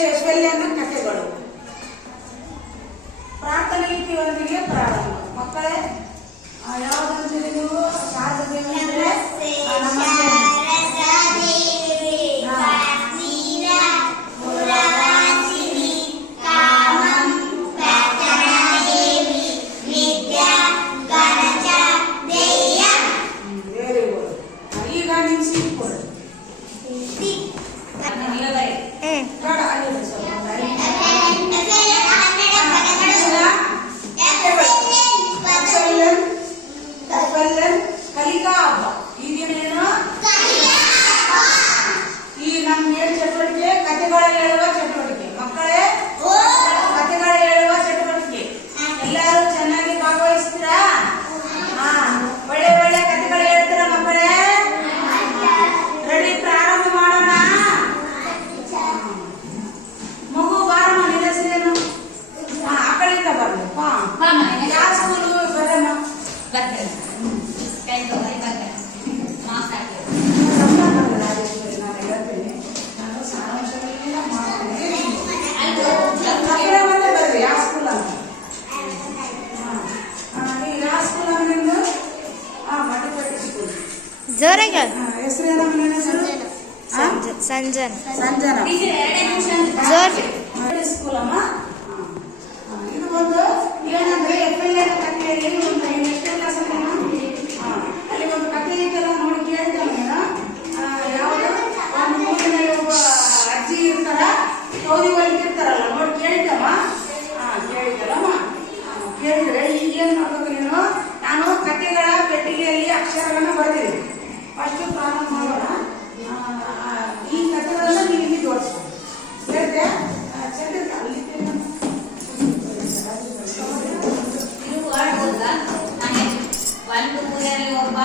ಯಶವಲ್ಯನ ಕಥೆಗಳು. ಪ್ರಾರ್ಥನೆ ಗೀತೆಯೊಂದಿಗೆ ಪ್ರಾರಂಭ. ಮಕ್ಕಳೇ ಯಾವುದಂತೀರಿ ನೀವು? ಶಾರದೇವಿ ಅಂದ್ರೆ ನಮಸ್ತೆ. ಕಲಿಕಾ ಹಬ್ಬ. ಈಗೇನೇನು ಈ ನಮ್ಗೆ ಚಟುವಟಿಕೆ ಕಥೆಗಳ ಹೇಳುವ ಚಟುವಟಿಕೆ. ಮಕ್ಕಳೇ ಕಥೆಗಳ ಹೇಳುವ ಚಟುವಟಿಕೆ ಎಲ್ಲರೂ ಚೆನ್ನಾಗಿ ಭಾಗವಹಿಸ್ತೀರಾ? ಒಳ್ಳೆ ಒಳ್ಳೆ ಕಥೆಗಳು ಹೇಳ್ತೀರಾ ಮಕ್ಕಳೇ? ರೆಡಿ, ಪ್ರಾರಂಭ ಮಾಡೋಣ. ಮಗು ಬಾರಮ್ಮ, ನಿನ್ನ ಹೆಸರೇನು? ಆ ಕಡೆಯಿಂದ ಬರ್ಬೇಕು. ಯಾವ ಸ್ಕೂಲು? ಬರಮ್ಮ. ಜೋರಾಗಿ ಸಂಜನಾ. ಸ್ಕೂಲ್ ಅಮ್ಮ. ಇದು ಒಂದು ಏನಂದ್ರೆ FLA ಕಥೆಯಲ್ಲಿ ಒಂದು ಎಷ್ಟನೇ ಕ್ಲಾಸ್ ಅಲ್ಲಿ ಒಂದು ಕಥೆ ಇದೆಲ್ಲ ನೋಡಿ ಕೇಳ್ತಾನೆ. ಯಾವುದು ಒಂದು ಊರಿನಲ್ಲಿ ಒಬ್ಬ ಅಜ್ಜಿ ಇರ್ತಾರ, ಕೌದಿ ಹೊಲಿತಿರ್ತಾರಲ್ಲ, ನೋಡಿ ಕೇಳಿದ್ದಮ್ಮ. ಕೇಳಿದ್ದಲ್ಲಮ್ಮ. ಕೇಳಿದ್ರೆ ಈಗ ಏನ್ ಮಾಡ್ಬೇಕು ನೀನು? ನಾನು ಕಥೆಗಳ ಪೆಟ್ಟಿಗೆಯಲ್ಲಿ ಅಕ್ಷರಗಳನ್ನ ಬರೆದಿದ್ದೀನಿ. ಫಸ್ಟ್ ಪ್ರಾರಂಭ ಮಾಡೋಣ. ಈ ಕಥೆಗಳನ್ನ ನೀವು ಇಲ್ಲಿ ಜೋಡಿಸ್ಬೋದು. ಹೇಳ್ದೆ ಒಂದು ಊರಲ್ಲಿ ಒಬ್ಬ